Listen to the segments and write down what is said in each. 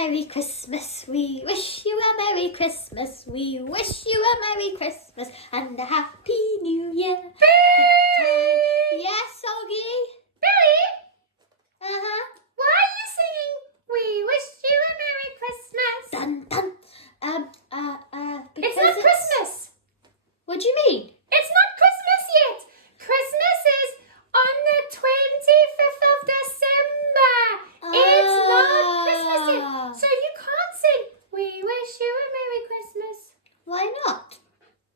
Merry Christmas. We wish you a Merry Christmas. We wish you a Merry Christmas and a Happy New Year. Billy! Yes, Oggi? Billy! Uh-huh. Why are you singing We Wish You a Merry Christmas? Dun, dun. Because It's not Christmas. What do you mean? It's not Christmas yet. Christmas is on the 25th of December. It's not Christmas yet. So you can't sing We Wish You a Merry Christmas. Why not?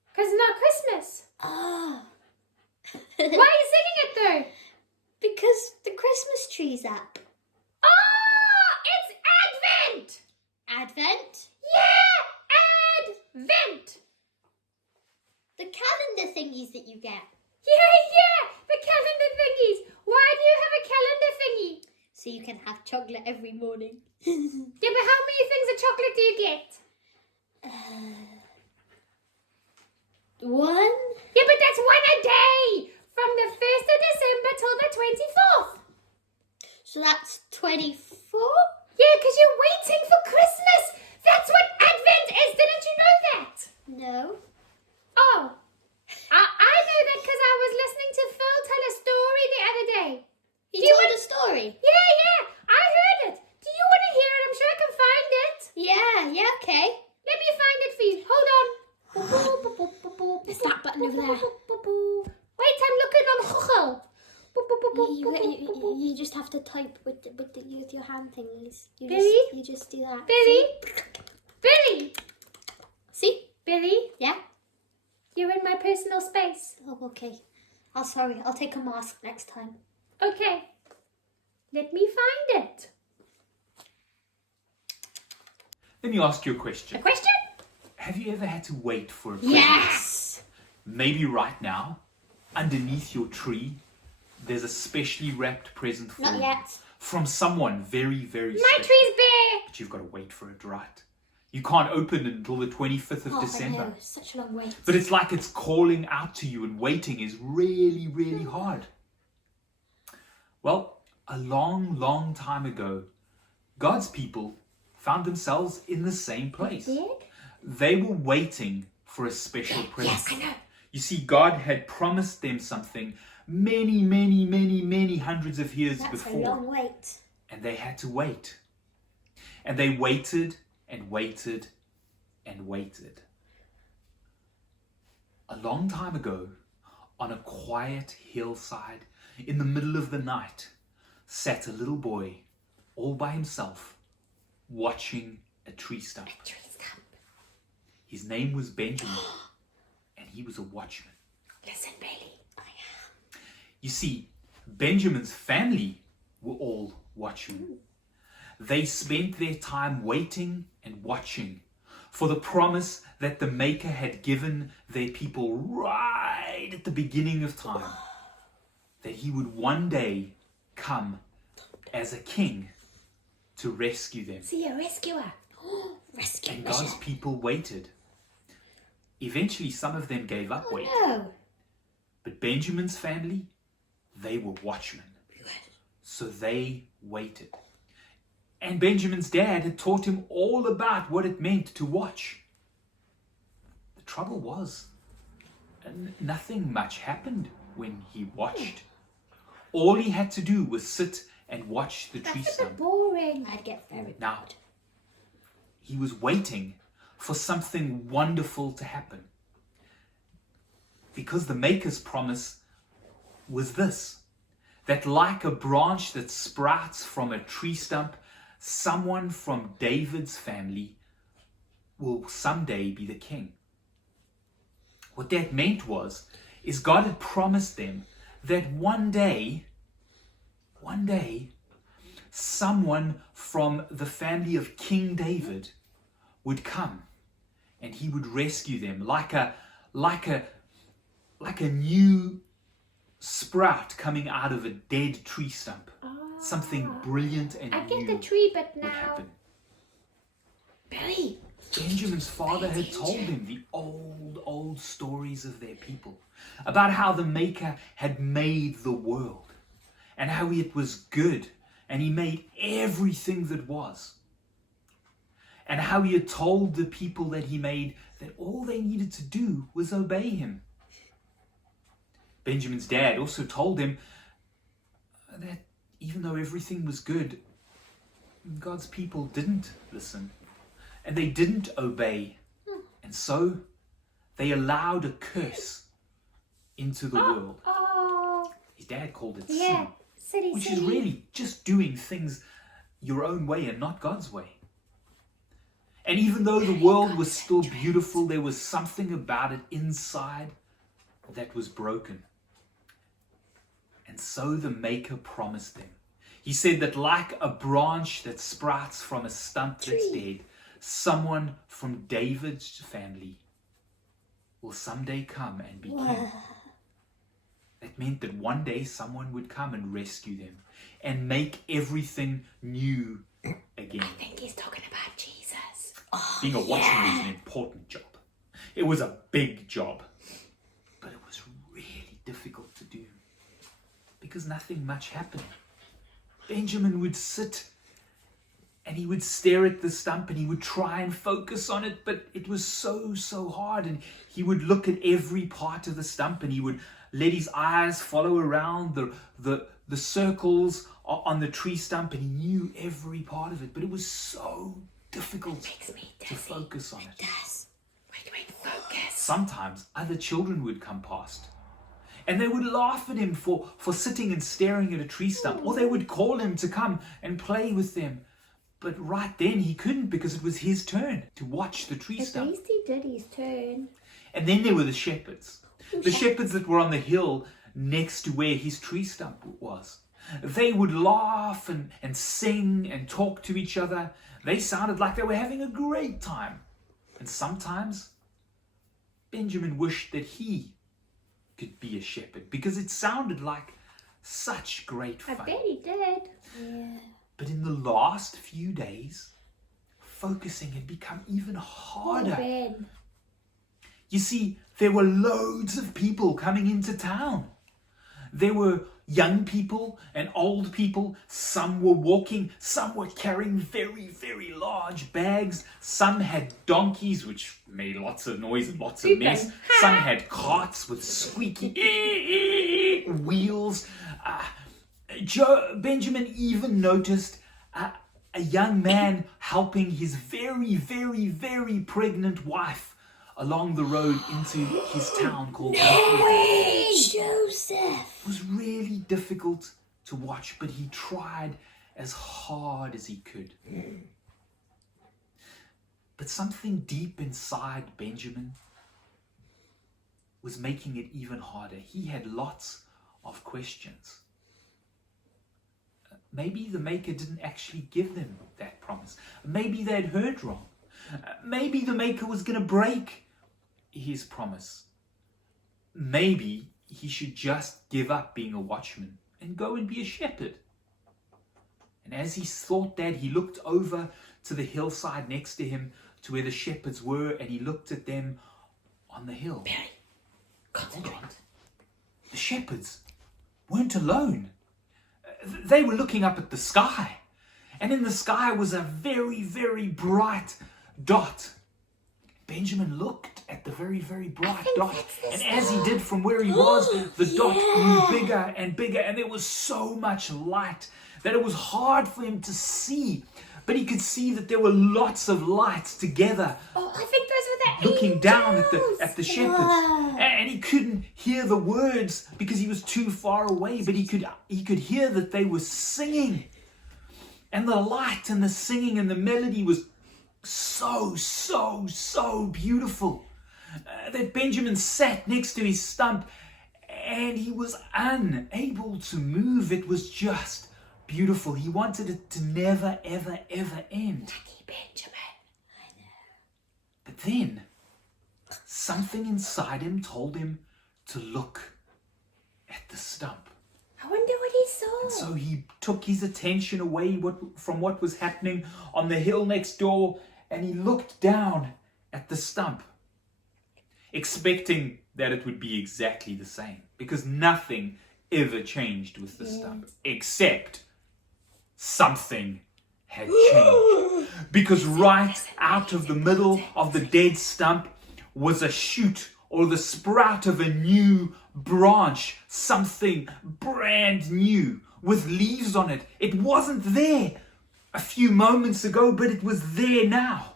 Because it's not Christmas. Oh. Why are you singing it though? Because the Christmas tree's up. Oh, it's Advent. Advent? Yeah, Advent. The calendar thingies that you get. Yeah, the calendar thingies. Why do you have a calendar thingy? So you can have chocolate every morning. Yeah, but how many things of chocolate do you get? One? Yeah, but that's one a day. From the 1st of December till the 24th. So that's 24? Yeah, because you're waiting for Christmas. That's what Advent is. Didn't you know that? No. Oh, I know that because I was listening to Phil tell a story the other day. You told a story? Yeah, I heard it. Do you want to hear it? I'm sure I can find it. Yeah, okay. Let me find it for you. Hold on. There's that button over there. Wait, I'm looking on Google. You just have to type with your hand thingies. Billy? You just do that. Billy! See? Billy, Yeah? you're in my personal space. Oh, okay. Oh, sorry. I'll take a mask next time. Okay. Let me find it. Let me ask you a A question. question? Have you ever had to wait for a present? Yes! Maybe right now, underneath your tree, there's a specially wrapped present for Not you. yet. From someone very, very My special. tree's bare. But you've got to wait for it, right? You can't open it until the 25th of Oh, I December. know. Such a long wait. But it's like it's calling out to you, and waiting is really, really hard. Well, a long, long time ago, God's people found themselves in the same place. They were waiting for a special present. Yes, I know. You see, God had promised them something many, many, many, many hundreds of years That's before. a long wait. And they had to wait. And they waited and waited and waited. A long time ago, on a quiet hillside, in the middle of the night, sat a little boy all by himself, watching a tree stump. A tree stump. His name was Benjamin, and he was a watchman. Listen, Billy. You see, Benjamin's family were all watchmen. They spent their time waiting and watching for the promise that the Maker had given their people right at the beginning of time, that he would one day come as a king to rescue them. See, a rescuer. Rescue And mission. God's people waited. Eventually, some of them gave up waiting. No. But Benjamin's family, they were watchmen. So they waited. And Benjamin's dad had taught him all about what it meant to watch. The trouble was, nothing much happened when he watched. All he had to do was sit and watch the tree That's a bit stump. boring. I'd get very Now, bored. he was waiting for something wonderful to happen. Because the Maker's promise was this, that like a branch that sprouts from a tree stump, someone from David's family will someday be the king. What that meant is God had promised them that one day, someone from the family of King David would come and he would rescue them like a new sprout coming out of a dead tree stump. Something brilliant and I get new the tree, but would now... happen. Billy. Benjamin's father had told him the old stories of their people, about how the Maker had made the world and how it was good, and he made everything that was. and how he had told the people that he made that all they needed to do was obey him. Benjamin's dad also told him that even though everything was good, God's people didn't listen and they didn't obey. And so they allowed a curse into the world. Oh, His dad called it yeah. sin, which is really just doing things your own way and not God's way. And even though the world was still beautiful, there was something about it inside that was broken. And so the Maker promised them. He said that like a branch that sprouts from a stump that's dead, someone from David's family will someday come and be king. That meant that one day someone would come and rescue them and make everything new again. I think he's talking about Jesus. Being a watchman is an important job. It was a big job, but it was really difficult to do because nothing much happened. Benjamin would sit and he would stare at the stump and he would try and focus on it, but it was so hard. And he would look at every part of the stump and he would let his eyes follow around the circles on the tree stump, and he knew every part of it, but it was so difficult to focus on it. It does. Wait, focus. Sometimes other children would come past and they would laugh at him for sitting and staring at a tree stump, or they would call him to come and play with them. But right then he couldn't because it was his turn to watch the tree stump. At least he did his turn. And then there were the shepherds. The shepherds that were on the hill next to where his tree stump was. They would laugh and sing and talk to each other. They sounded like they were having a great time. And sometimes Benjamin wished that he could be a shepherd because it sounded like such great fun. I bet he did. Yeah. But in the last few days, focusing had become even harder. Ben. You see, there were loads of people coming into town. There were young people and old people. Some were walking, some were carrying very large bags. Some had donkeys, which made lots of noise and lots of mess. Some had carts with squeaky wheels. Benjamin even noticed a young man helping his very pregnant wife along the road into his town called Bethlehem. Joseph! It was really difficult to watch, but he tried as hard as he could. But something deep inside Benjamin was making it even harder. He had lots of questions. Maybe the Maker didn't actually give them that promise. Maybe they'd heard wrong. Maybe the Maker was going to break his promise. Maybe he should just give up being a watchman and go and be a shepherd. And as he thought that, he looked over to the hillside next to him, to where the shepherds were, and he looked at them on the hill. Barry, concentrate. The shepherds weren't alone. They were looking up at the sky, and in the sky was a very bright dot. Benjamin looked at the very bright dot, and as he did from where he was, the dot grew bigger and bigger, and there was so much light that it was hard for him to see, but he could see that there were lots of lights together. Oh, I think those were the Looking angels. down at the shepherds, and he couldn't hear the words because he was too far away, but he could hear that they were singing, and the light and the singing and the melody was so beautiful that Benjamin sat next to his stump and he was unable to move. It was just beautiful. He wanted it to never ever end. Lucky Benjamin. I know. But then something inside him told him to look at the stump. I wonder what he saw. So he took his attention away from what was happening on the hill next door, and he looked down at the stump, expecting that it would be exactly the same, because nothing ever changed with the stump, except something had changed. Because right out of the middle of the dead stump was a shoot or the sprout of a new branch, something brand new with leaves on it. It wasn't there a few moments ago, but it was there now.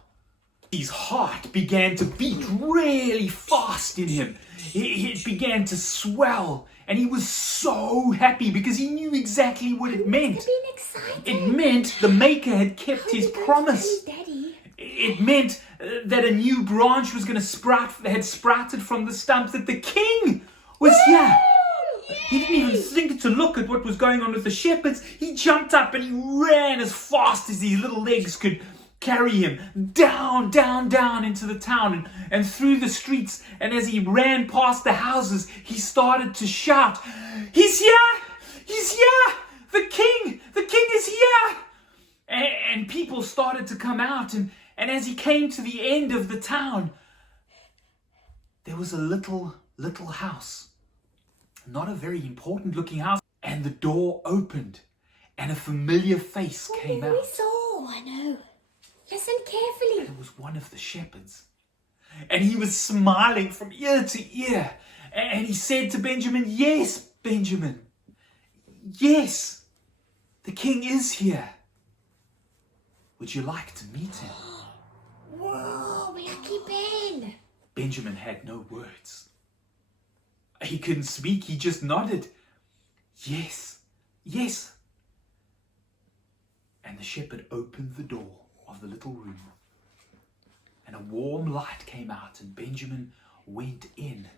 His heart began to beat really fast in him. It began to swell, and he was so happy because he knew exactly what it meant. Being excited. It meant the Maker had kept his promise. Daddy. It meant that a new branch was going to had sprouted from the stump, that the king was here. He didn't even think to look at what was going on with the shepherds. He jumped up and he ran as fast as his little legs could carry him down, down, down into the town and through the streets. And as he ran past the houses, he started to shout, "He's here! He's here! The king is here!" And people started to come out. And as he came to the end of the town, there was a little house. Not a very important looking house. And the door opened and a familiar face came out. Oh, I know. Listen carefully. It was one of the shepherds. And he was smiling from ear to ear. And he said to Benjamin, "Yes, Benjamin. Yes, the king is here. Would you like to meet him?" Whoa, lucky Ben. Benjamin had no words. He couldn't speak. He just nodded. "Yes, yes." And the shepherd opened the door of the little room. And a warm light came out and Benjamin went in.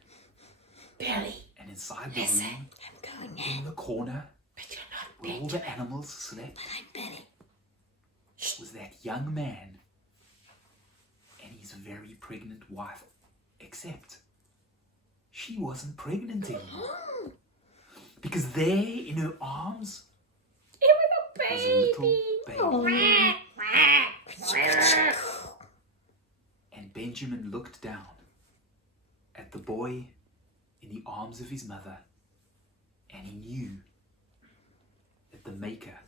Billy. And inside the Listen, room, I'm going in the corner, But you're not where all Benjamin. the animals slept, But I'm Billy. was that young man and his very pregnant wife. Except she wasn't pregnant anymore. Because there in her arms It was a was a baby. little baby. Oh. And Benjamin looked down at the boy in the arms of his mother, and he knew that the Maker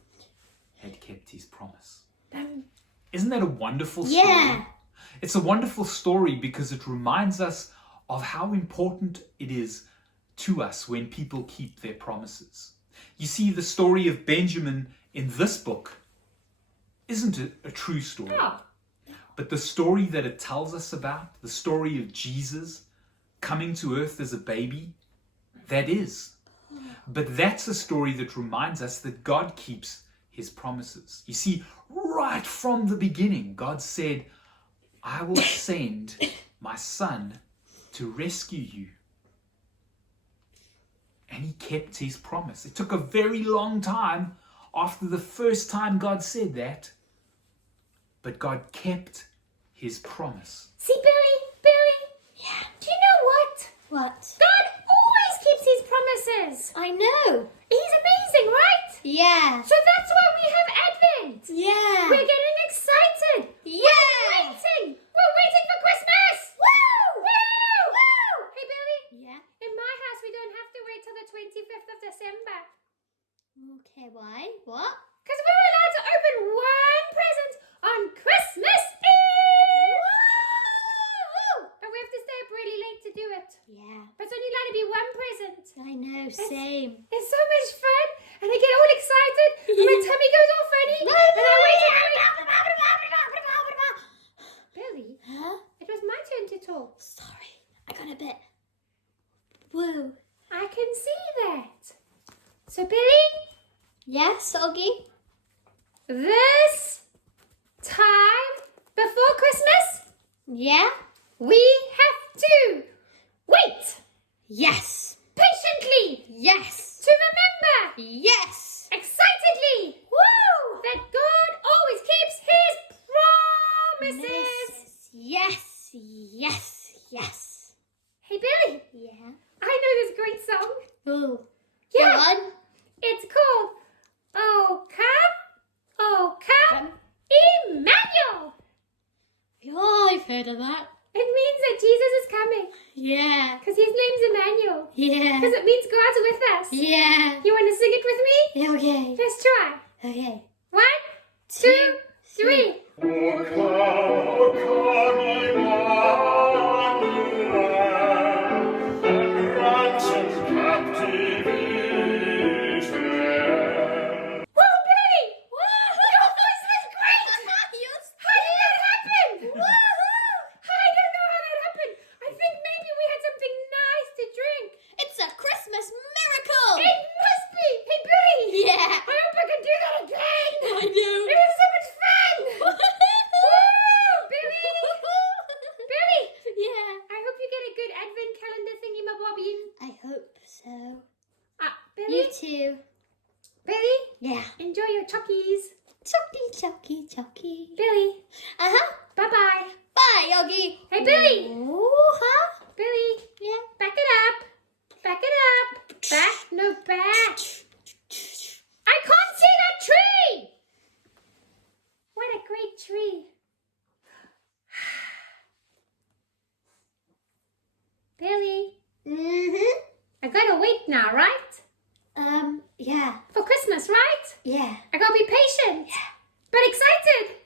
had kept his promise. Isn't that a wonderful story? Yeah. It's a wonderful story because it reminds us of how important it is to us when people keep their promises. You see, the story of Benjamin in this book isn't a true story. Oh. But the story that it tells us about, the story of Jesus coming to earth as a baby, that is. But that's a story that reminds us that God keeps his promises. You see, right from the beginning, God said, "I will send my son to rescue you." And he kept his promise. It took a very long time after the first time God said that, but God kept his promise. See, Billy? Yeah. Do you know what? What? God always keeps his promises. I know. He's amazing, right? Yeah. So that's why we have Advent. Yeah. We're getting excited. Yeah. We're waiting. We're waiting for Christmas. Woo! Woo! Woo! Hey, Billy. Yeah. In my house, we don't have to wait till the 25th of December. Okay, why? What? Because we're allowed to open one present on Christmas Eve. Woo! But we have to stay up really late to do it. Yeah. But it's only allowed to be one present. I know, same. It's so much fun. And I get all excited. And my tummy goes all funny. And I wait. Billy, Huh? it was my turn to talk. Sorry. I got a bit. Woo. I can see that. So, Billy, Yes, Oggi? this time before Christmas, Yeah? we have to wait Yes. patiently Yes. to remember Yes. excitedly Woo! that God always keeps his promises. Yes. Yes. Yes. Hey, Billy, Yeah. I know this great song. Ooh. Yeah. Go on. It's called Oh Come, Emmanuel. Oh, I've heard of that. It means that Jesus is coming Yeah. because his name's Emmanuel. Yeah. Because it means God's with us. Yeah. You want to sing it with me? Okay. Let's try. Okay. 1, 2, 3. It's a Christmas miracle! It must be! Hey, Billy! Yeah. I hope I can do that again! I know. It was so much fun! Woo! Billy! Billy! Yeah. I hope you get a good advent calendar thingy, my Bobby. I hope so. Billy? You too. Billy? Yeah. Enjoy your chockies. Chucky. Billy? Uh-huh. Bye-bye. Bye, Oggi. Hey, Billy! Oh, huh? Billy! Yeah. Back it up! Back it up! Back? No, back! I can't see that tree! What a great tree. Billy, Mm-hmm. I gotta wait now, right? Yeah. For Christmas, right? Yeah. I gotta be patient. But excited.